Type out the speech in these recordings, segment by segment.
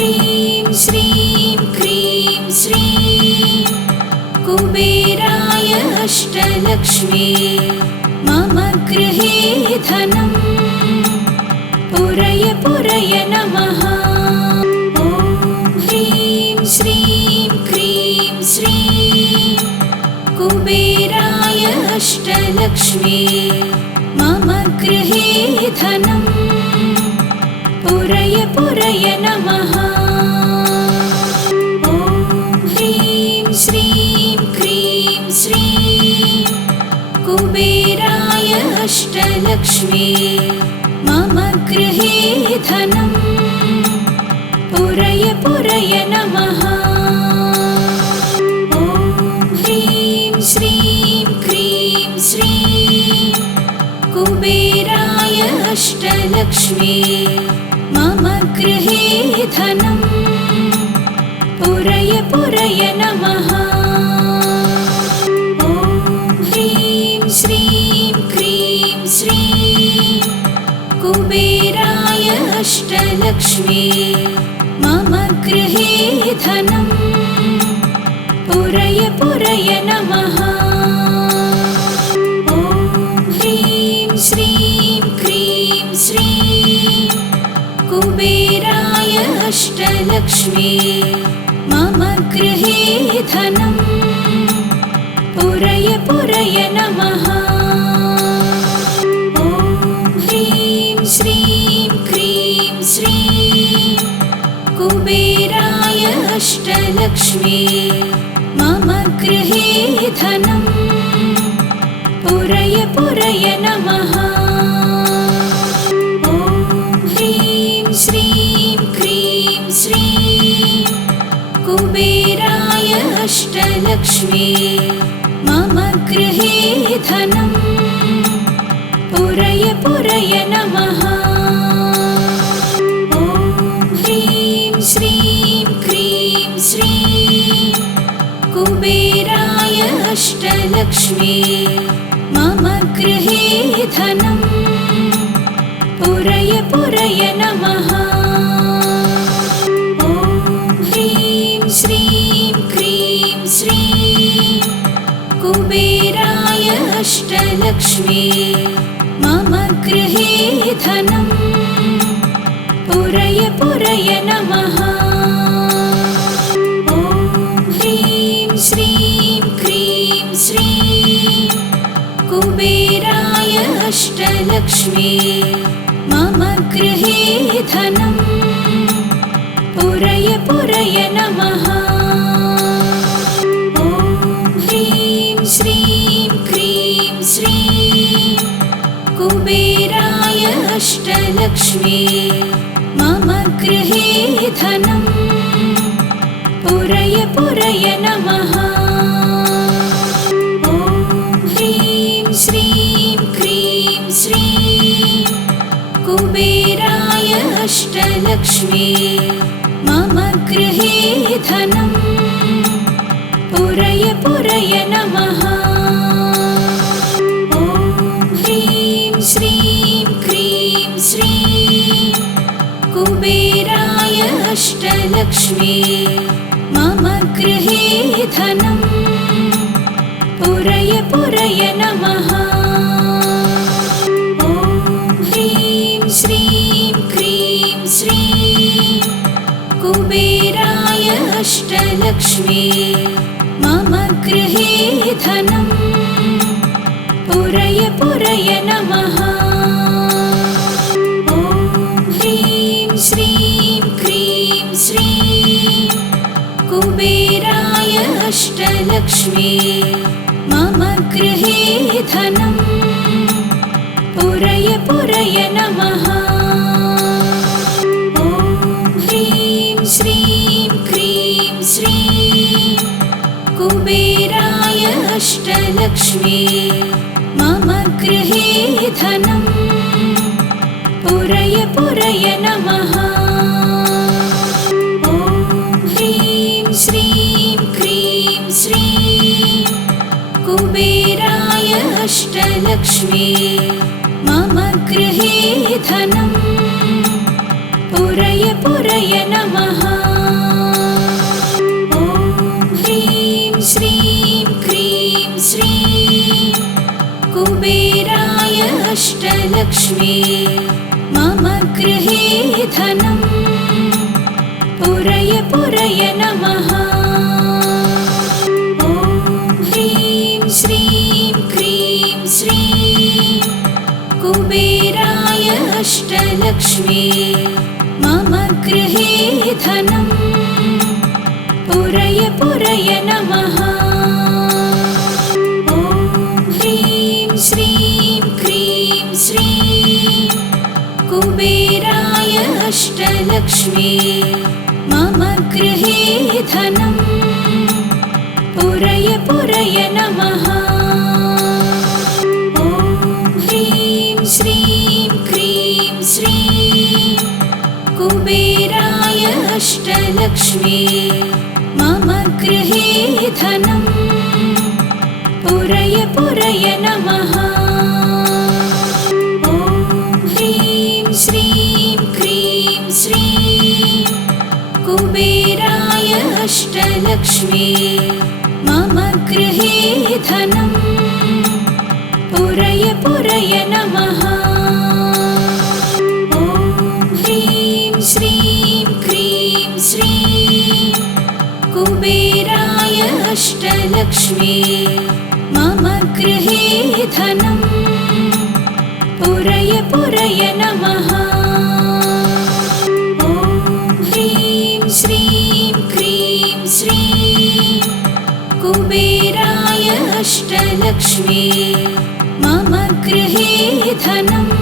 ह्रीं श्रीं क्रीं श्रीं कुबेराय अष्टलक्ष्मी मम गृहे धनं पुरय पुरय नमः। ॐ ह्रीं श्रीं क्रीं श्रीं कुबेराय अष्टलक्ष्मी मम गृहे धनं पुरय पुरय नमः। ॐ ह्रीं श्रीं क्रीं श्रीं कुबेराय अष्टलक्ष्मी मम गृहे धनं पुरय पुरय नमः। ॐ ह्रीं श्रीं क्रीं श्रीं कुबेराय अष्टलक्ष्मी मम गृहे धनं पुरय पुरय नमः। ॐ ह्रीं श्रीं क्रीं श्रीं कुबेराय अष्टलक्ष्मी मम गृहे धनं पुरय पुरय नमः। ॐ ह्रीं श्रीं क्रीं श्रीं कुबेराय अष्टलक्ष्मी मम गृहे धनं पुरय पुरय नमः। ॐ ह्रीं श्रीं क्रीं श्रीं कुबेराय अष्टलक्ष्मी मम गृहे धनं पुरय पुरय नमः। ॐ ह्रीं श्रीं क्रीं श्रीं कुबेराय अष्टलक्ष्मी मम गृहे धनं पुरय पुरय नमः। ॐ ह्रीं श्रीं क्रीं श्रीं कुबेराय अष्टलक्ष्मी मम गृहे धनं पुरय पुरय नमः। ॐ ह्रीं श्रीं क्रीं श्रीं कुबेराय अष्टलक्ष्मी मम गृहे धनं पुरय पुरय नमः। ॐ ह्रीं श्रीं क्रीं श्रीं कुबेराय अष्टलक्ष्मी मम गृहे धनं पुरय पुरय नमः। ॐ ह्रीं श्रीं क्रीं श्रीं कुबेराय अष्टलक्ष्मी मम गृहे धनं पुरय पुरय नमः। ॐ ह्रीं श्रीं क्रीं श्रीं कुबेराय अष्टलक्ष्मी मम गृहे धनं पुरय पुरय नमः। ॐ ह्रीं श्रीं क्रीं श्रीं कुबेराय अष्टलक्ष्मी मम गृहे धनं पुरय पुरय नमः। ॐ ह्रीं श्रीं क्रीं श्रीं कुबेराय अष्टलक्ष्मी मम गृहे धनं पुरय पुरय नमः। ॐ ह्रीं श्रीं क्रीं श्रीं कुबेराय अष्टलक्ष्मी मम गृहे धनं पुरय पुरय नमः। ॐ ह्रीं श्रीं क्रीं श्रीं कुबेराय अष्टलक्ष्मी मम गृहे धनं पुरय पुरय नमः। ॐ ह्रीं श्रीं क्रीं श्रीं कुबेराय अष्टलक्ष्मी मम गृहे धनं पुरय पुरय नमः। ॐ ह्रीं श्रीं क्रीं श्रीं कुबेराय अष्टलक्ष्मी मम गृहे धनम् पुरय पुरय नमः। ॐ ह्रीं श्रीं क्रीं श्रीं कुबेराय अष्टलक्ष्मी मम गृहे धनम् पुरय पुरय नमः। ॐ ह्रीं श्रीं क्रीं श्रीं कुबेराय अष्टलक्ष्मी मम गृहे धनम् पुरय पुरय नमः। ॐ ह्रीं श्रीं क्रीं श्रीं कुबेराय अष्टलक्ष्मी मम गृहे धनम् पुरय पुरय नमः। ॐ ह्रीं श्रीं क्रीं श्रीं कुबेराय अष्टलक्ष्मी मम गृहे धनम् पुरय पुरय नमः। ॐ ह्रीं श्रीं क्रीं श्रीं कुबेराय अष्टलक्ष्मी मम गृहे धनम् पुरय पुरय नमः। ॐ ह्रीं श्रीं क्रीं श्रीं कुबेराय अष्टलक्ष्मी मम गृहे धनम्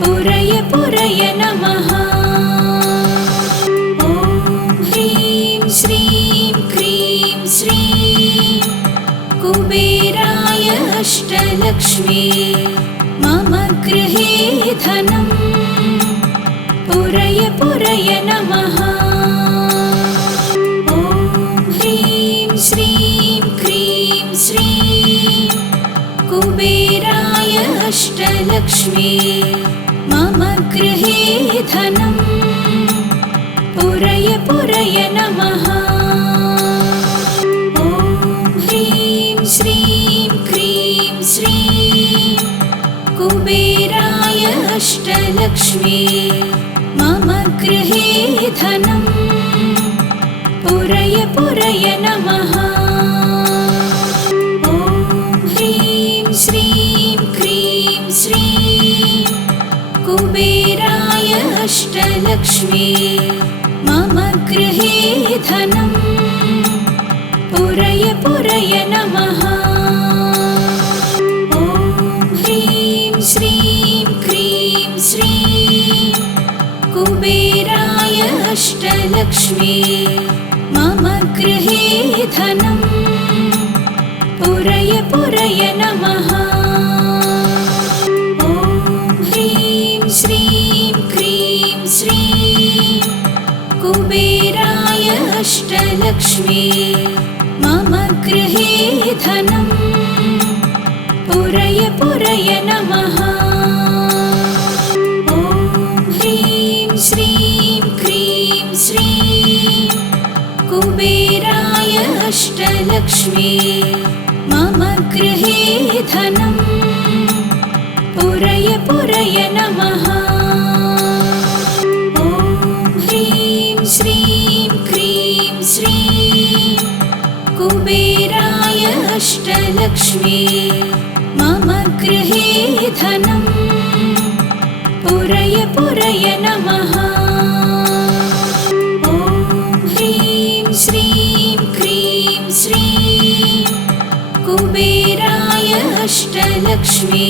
पुरय पुरय नमः। ॐ ह्रीं श्रीं क्रीं श्रीं कुबेराय अष्टलक्ष्मी मम गृहे धनम् पुरय पुरय नमः। ॐ ह्रीं श्रीं क्रीं श्रीं कुबेराय अष्टलक्ष्मी मम गृहे धनम् पुरय पुरय नमः। ॐ ह्रीं श्रीं क्रीं श्रीं कुबेराय अष्टलक्ष्मी मम गृहे धनम् पुरय पुरय नमः। ॐ ह्रीं श्रीं क्रीं श्रीं कुबेराय अष्टलक्ष्मी मम गृहे धनम् पुरय पुरय नमः। ॐ ह्रीं श्रीं क्रीं श्रीं कुबेराय अष्टलक्ष्मी मम गृहे धनम् पुरय पुरय नमः। ॐ ह्रीं श्रीं क्रीं श्रीं कुबेराय अष्टलक्ष्मी मम गृहे धनम् पुरय पुरय नमः। ॐ ह्रीं श्रीं क्रीं श्रीं कुबेराय अष्टलक्ष्मी मम गृहे धनम् पुरय पुरय नमः। ॐ ह्रीं श्रीं क्रीं श्रीं कुबेराय अष्टलक्ष्मी मम गृहे धनम् पुरय पुरय नमः। ॐ ह्रीं श्रीं क्रीं श्रीं कुबेराय अष्टलक्ष्मी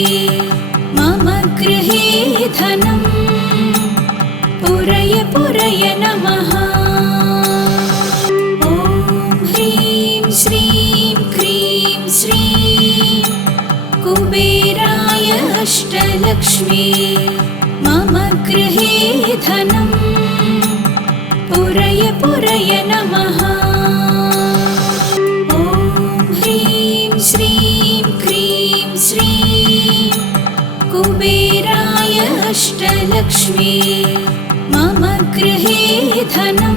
मम गृहे धनम् पुरय पुरय नमः। ॐ ह्रीं श्रीं क्रीं श्रीं कुबेराय अष्टलक्ष्मी मम गृहे धनम् पुरय पुरय नमः। ॐ ह्रीं श्रीं क्रीं श्रीं कुबेराय अष्टलक्ष्मी मम गृहे धनं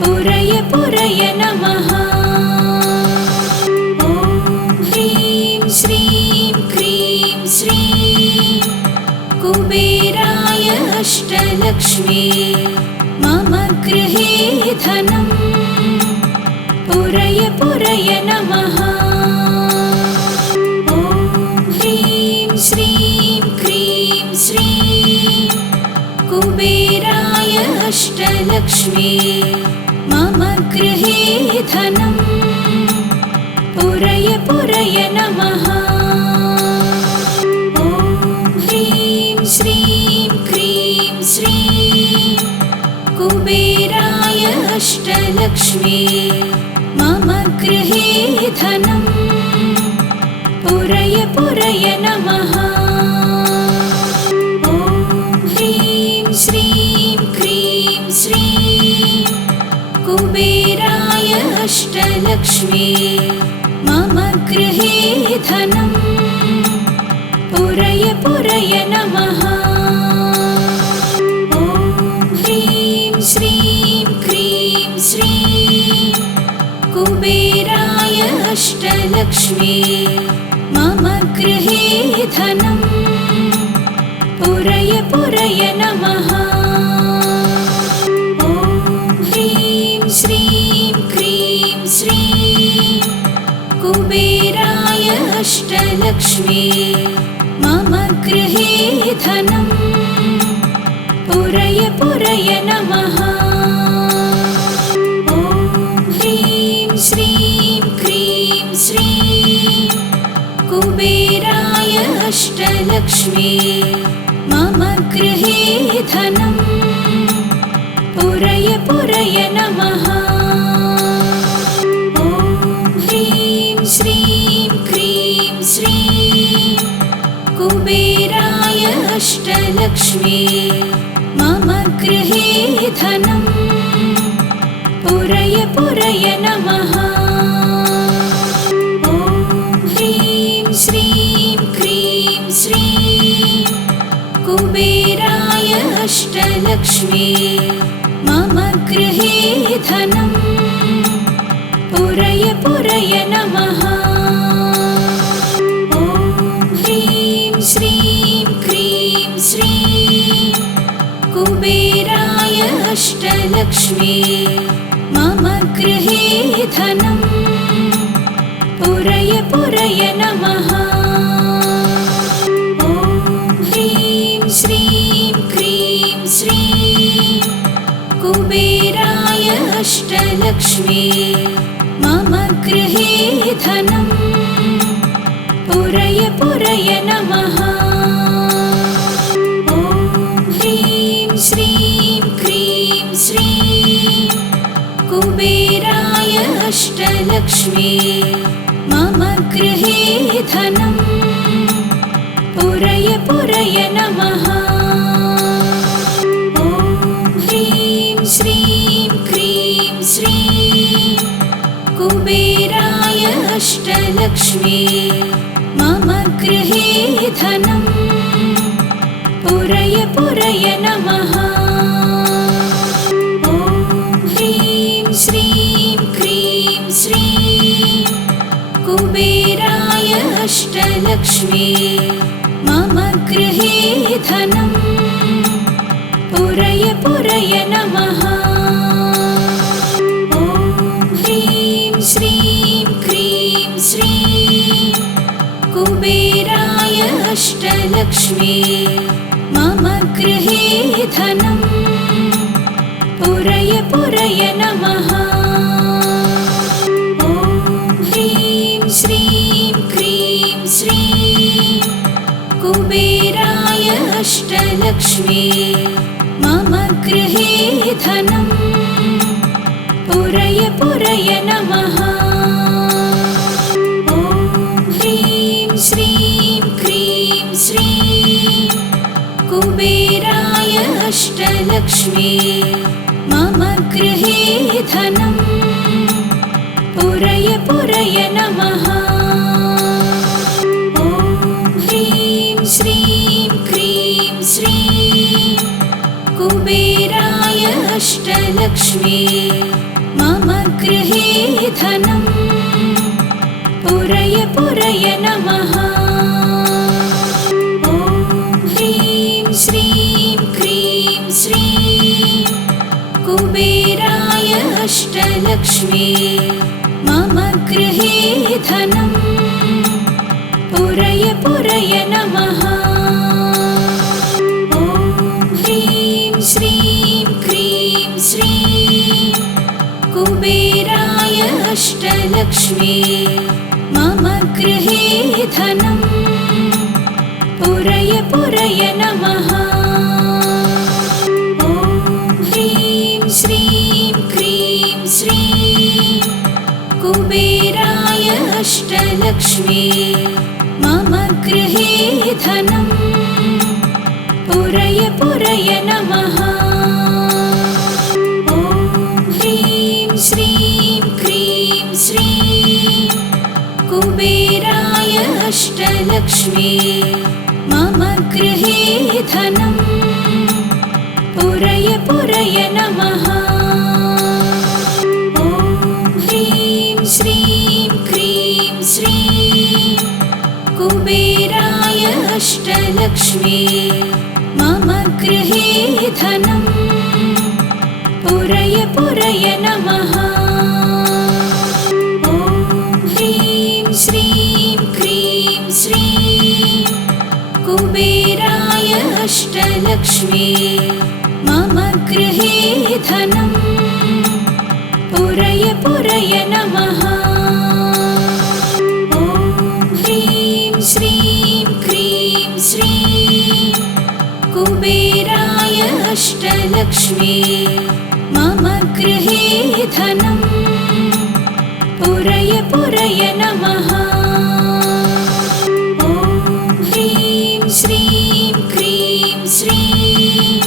पुरय पुरय नमः। ॐ ह्रीं श्रीं क्रीं श्रीं कुबेराय अष्टलक्ष्मी मम गृहे धनं पुरय पुरय नमः। ॐ ह्रीं श्रीं क्रीं श्रीं कुबेराय अष्टलक्ष्मी मम गृहे धनं पुरय पुरय नमः। ॐ ह्रीं श्रीं क्रीं श्रीं कुबेराय अष्टलक्ष्मी मम गृहे धनं पुरय पुरय नमः। ॐ ह्रीं श्रीं क्रीं श्रीं कुबेराय अष्टलक्ष्मी मम गृहे धनं पुरय पुरय नमः। ॐ ह्रीं श्रीं क्रीं श्रीं कुबेराय अष्टलक्ष्मी मम गृहे धनं पुरय पुरय नमः। ॐ ह्रीं श्रीं क्रीं श्रीं कुबेराय अष्टलक्ष्मी मम गृहे धनं पुरय पुरय नमः। ॐ ह्रीं श्रीं क्रीं श्रीं कुबेराय अष्टलक्ष्मी मम गृहे धनं पुरय पुरय नमः। ॐ ह्रीं श्रीं क्रीं श्रीं कुबेराय अष्टलक्ष्मी मम गृहे धनं पुरय पुरय नमः। ॐ ह्रीं श्रीं क्रीं श्रीं कुबेराय अष्टलक्ष्मी मम गृहे धनं पुरय पुरय नमः। ॐ ह्रीं श्रीं क्रीं श्रीं कुबेराय अष्टलक्ष्मी मम गृहे धनं पुरय पुरय नमः। ॐ ह्रीं श्रीं क्रीं श्रीं कुबेराय अष्टलक्ष्मी मम गृहे धनं पुरय पुरय नमः। ॐ ह्रीं श्रीं क्रीं श्रीं कुबेराय अष्टलक्ष्मी मम गृहे धनं पुरय पुरय नमः। ॐ ह्रीं श्रीं क्रीं श्रीं कुबेराय अष्टलक्ष्मी मम गृहे धनं पुरय पुरय नमः। ॐ ह्रीं श्रीं क्रीं श्रीं कुबेराय अष्टलक्ष्मी मम गृहे धनं पुरय पुरय नमः। ॐ ह्रीं श्रीं क्रीं श्रीं कुबेराय अष्टलक्ष्मी मम गृहे धनं पुरय पुरय नमः। ॐ ह्रीं श्रीं क्रीं श्रीं कुबेराय अष्टलक्ष्मी मम गृहे धनं पुरय पुरय नमः। ॐ ह्रीं श्रीं क्रीं श्रीं कुबेराय अष्टलक्ष्मी मम गृहे धनं पुरय पुरय नमः। ॐ ह्रीं श्रीं क्रीं श्रीं कुबेराय अष्टलक्ष्मी मम गृहे धनम् पुरय पुरय नमः। ॐ ह्रीं श्रीं क्रीं श्रीं कुबेराय अष्टलक्ष्मी मम गृहे धनम् पुरय पुरय नमः। ॐ ह्रीं श्रीं क्रीं श्रीं कुबेराय अष्टलक्ष्मी मम गृहे धनम् पुरय पुरय नमः। ॐ ह्रीं श्रीं क्रीं श्रीं कुबेराय अष्टलक्ष्मी मम गृहे धनम् पुरय पुरय नमः। ॐ ह्रीं श्रीं क्रीं श्रीं कुबेराय अष्टलक्ष्मी मम गृहे धनम् पुरय पुरय नमः। ॐ ह्रीं श्रीं क्रीं श्रीं कुबेराय अष्टलक्ष्मी मम गृहे धनम् पुरय पुरय नमः। ॐ ह्रीं श्रीं क्रीं श्रीं कुबेराय अष्टलक्ष्मी मम गृहे धनम् पुरय पुरय नमः। ॐ ह्रीं श्रीं क्रीं श्रीं कुबेराय अष्टलक्ष्मी मम गृहे धनम् पुरय पुरय नमः। ॐ ह्रीं श्रीं क्रीं श्रीं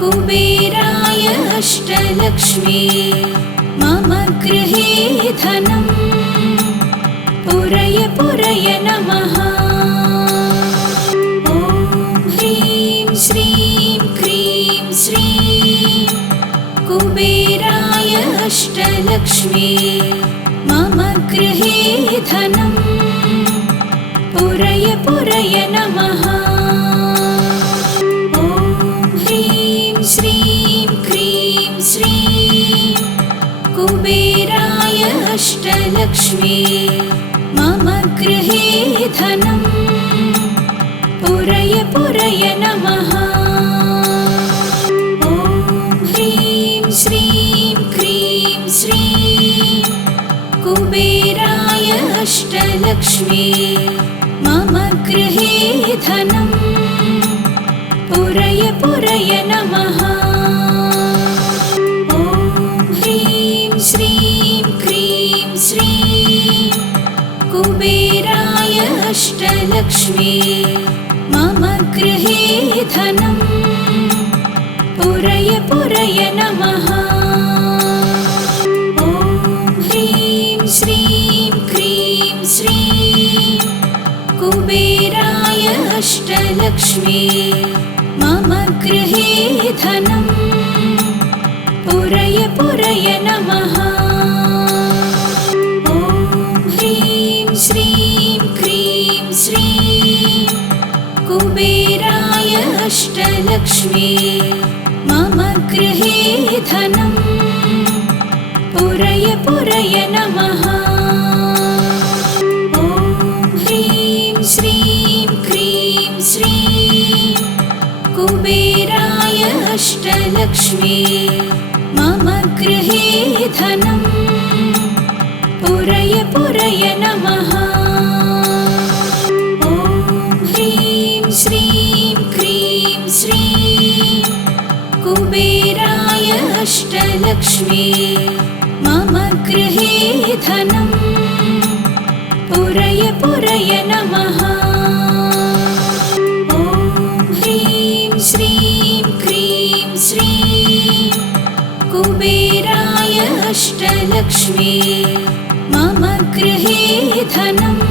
कुबेराय अष्टलक्ष्मी मम गृहे धनम् पुरय पुरय नमः। ॐ ह्रीं श्रीं क्रीं श्रीं कुबेराय अष्टलक्ष्मी मम गृहे धनम् पुरय पुरय नमः। ॐ ह्रीं श्रीं क्रीं श्रीं कुबेराय अष्टलक्ष्मी मम गृहे धनम् पुरय पुरय नमः। ॐ ह्रीं श्रीं क्रीं श्रीं कुबेराय अष्टलक्ष्मी मम गृहे धनम् पुरय पुरय नमः। ॐ ह्रीं श्रीं क्रीं श्रीं कुबेराय अष्टलक्ष्मी मम गृहे धनम् पुरय पुरय नमः। ॐ ह्रीं श्रीं क्रीं श्रीं कुबेराय अष्टलक्ष्मी मम गृहे धनम् पुरय पुरय नमः। ॐ ह्रीं श्रीं क्रीं श्रीं कुबेराय अष्टलक्ष्मी मम गृहे धनम् पुरय पुरय नमः। ॐ ह्रीं श्रीं क्रीं श्रीं कुबेराय अष्टलक्ष्मी मम गृहे धनम् पुरय पुरय नमः। ॐ ह्रीं श्रीं क्रीं श्रीं कुबेराय अष्टलक्ष्मी मम गृहे धनम् पुरय पुरय नमः। ॐ ह्रीं श्रीं क्रीं श्रीं कुबेराय अष्टलक्ष्मी मम गृहे धनम्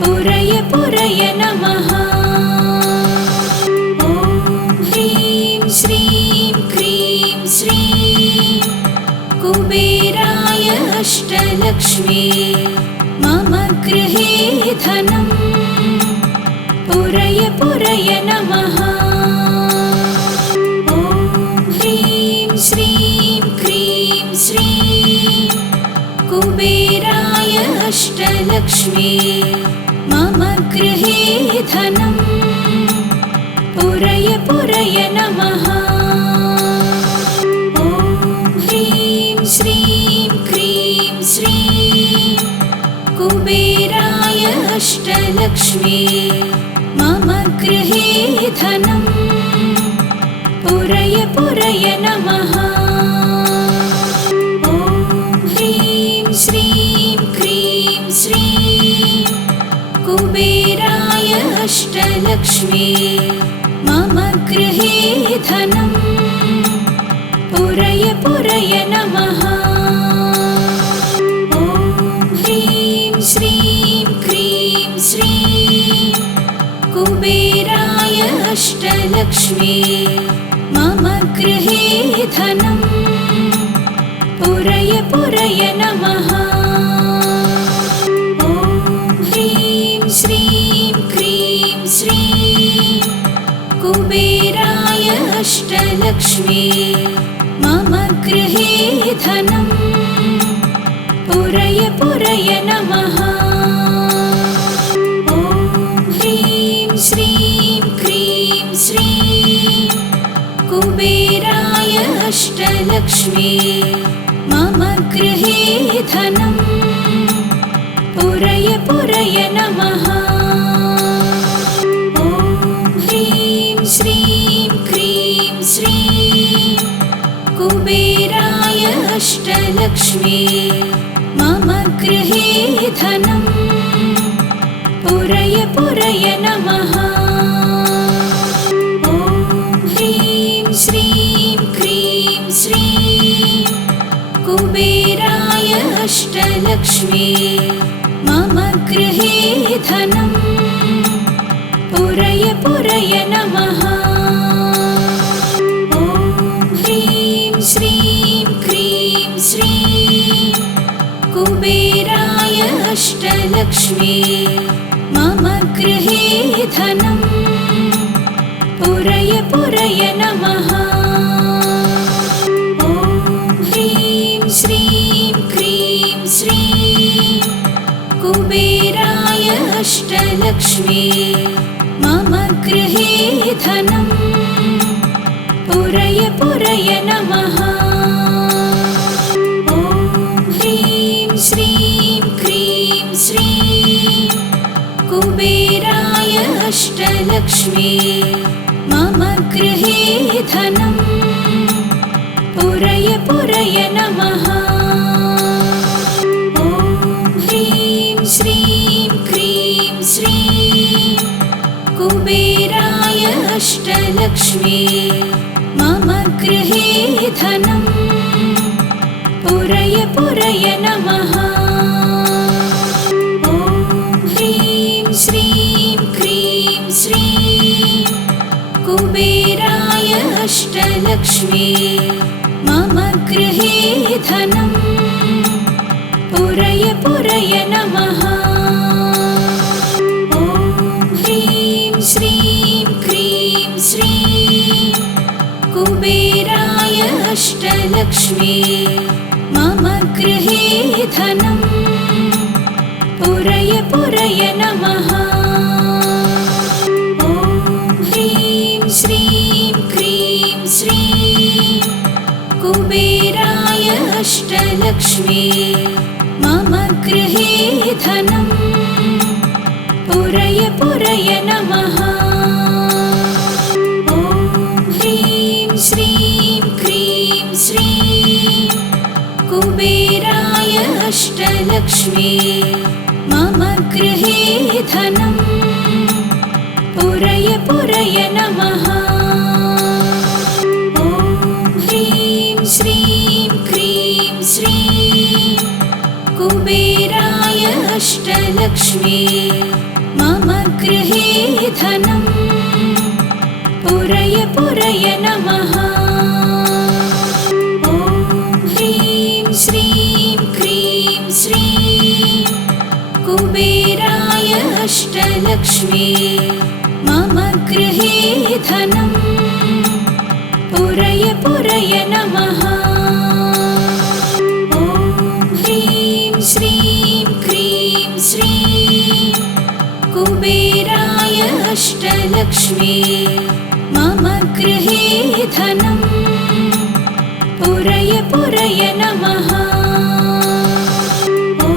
पुरय पुरय नमः। ॐ ह्रीं श्रीं क्रीं श्रीं कुबेराय अष्टलक्ष्मी मम गृहे धनं पुरय पुरय नमः। ॐ ह्रीं श्रीं क्रीं श्रीं कुबेराय अष्टलक्ष्मी मम गृहे धनं पुरय पुरय नमः। ॐ ह्रीं श्रीं क्रीं श्रीं कुबेराय अष्टलक्ष्मी मम गृहे धनं पुरय पुरय नमः। ॐ ह्रीं श्रीं क्रीं श्रीं कुबेराय अष्टलक्ष्मी मम गृहे धनं पुरय पुरय नमः। ॐ ह्रीं श्रीं क्रीं श्रीं कुबेराय अष्टलक्ष्मी मम गृहे धनं पुरय पुरय नमः। ॐ ह्रीं श्रीं क्रीं श्रीं कुबेराय अष्टलक्ष्मी मम गृहे धनं पुरय पुरय नमः। ॐ ह्रीं श्रीं क्रीं श्रीं कुबेराय अष्टलक्ष्मी मम गृहे धनं पुरय पुरय नमः। ॐ ह्रीं श्रीं क्रीं श्रीं कुबेराय अष्टलक्ष्मी मम गृहे धनं पुरय पुरय नमः। ॐ ह्रीं श्रीं क्रीं श्रीं कुबेराय अष्टलक्ष्मी मम गृहे धनं पुरय पुरय नमः। ॐ ह्रीं श्रीं क्रीं श्रीं कुबेराय अष्टलक्ष्मी मम गृहे धनं पुरय पुरय नमः। ॐ ह्रीं श्रीं क्रीं श्रीं कुबेराय अष्टलक्ष्मी मम गृहे धनं पुरय पुरय नमः। ॐ ह्रीं श्रीं क्रीं श्रीं कुबेराय अष्टलक्ष्मी मम गृहे धनं पुरय पुरय नमः। ॐ ह्रीं श्रीं क्रीं श्रीं कुबेराय अष्टलक्ष्मी मम गृहे धनं पुरय पुरय नमः। ॐ ह्रीं श्रीं क्रीं श्रीं कुबेराय अष्टलक्ष्मी मम गृहे धनं पुरय पुरय नमः। ॐ ह्रीं श्रीं क्रीं श्रीं कुबेराय अष्टलक्ष्मी मम गृहे धनं पुरय पुरय नमः। ॐ ह्रीं श्रीं क्रीं श्रीं कुबेराय अष्टलक्ष्मी मम गृहे धनं पुरय पुरय नमः। ॐ ह्रीं श्रीं क्रीं श्रीं कुबेराय अष्टलक्ष्मी मम गृहे धनं पुरय पुरय नमः। ॐ ह्रीं श्रीं क्रीं श्रीं कुबेराय अष्टलक्ष्मी मम गृहे धनं पुरय पुरय नमः। अष्टलक्ष्मी मम गृहे धनं पुरय पुरय नमः। ॐ ह्रीं श्रीं क्रीं श्रीं कुबेराय अष्टलक्ष्मी मम गृहे धनं पुरय पुरय नमः। ॐ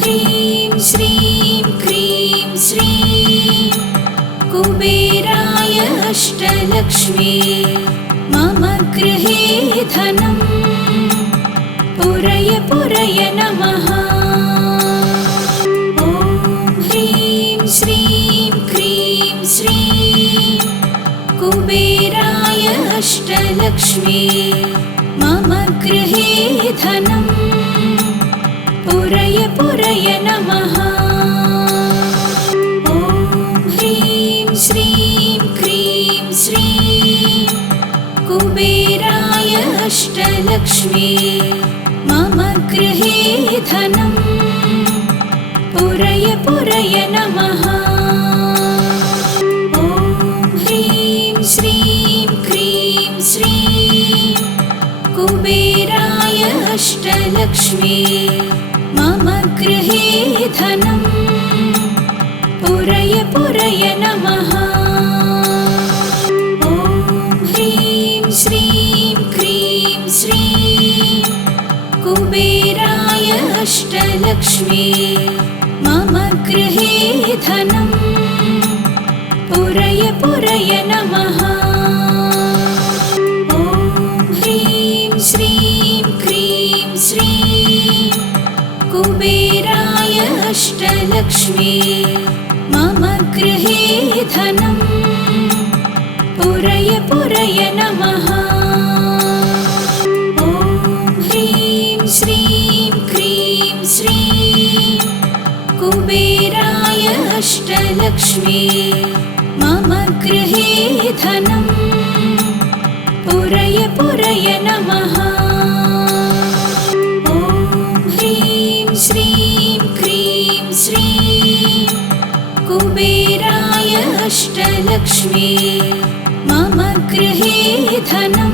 ह्रीं श्रीं क्रीं श्रीं कुबेराय अष्टलक्ष्मी मम गृहे धनं पुरय पुरय नमः। ॐ ह्रीं श्रीं क्रीं श्रीं कुबेराय अष्टलक्ष्मी मम गृहे धनं पुरय पुरय नमः। ॐ ह्रीं श्रीं क्रीं श्रीं कुबेराय अष्टलक्ष्मी मम गृहे धनं पुरय पुरय नमः। ॐ ह्रीं श्रीं क्रीं श्रीं कुबेराय अष्टलक्ष्मी मम गृहे धनं पुरय पुरय नमः। ॐ ह्रीं श्रीं क्रीं श्रीं कुबेराय अष्टलक्ष्मी मम गृहे धनं पुरय पुरय नमः। ॐ ह्रीं श्रीं क्रीं श्रीं कुबेराय अष्टलक्ष्मी मम गृहे धनं पुरय पुरय नमः। ॐ ह्रीं श्रीं क्रीं श्रीं कुबेराय अष्टलक्ष्मी मम गृहे धनं पुरय पुरय नमः। ॐ ह्रीं श्रीं क्रीं श्रीं कुबेराय अष्टलक्ष्मी मम गृहे धनं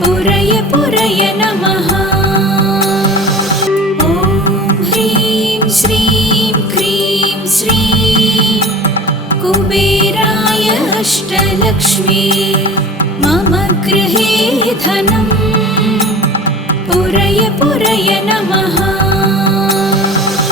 पुरय पुरय नमः। ॐ ह्रीं श्रीं क्रीं श्रीं कुबेराय अष्टलक्ष्मी मम गृहे धनं पुरय पुरय नमः।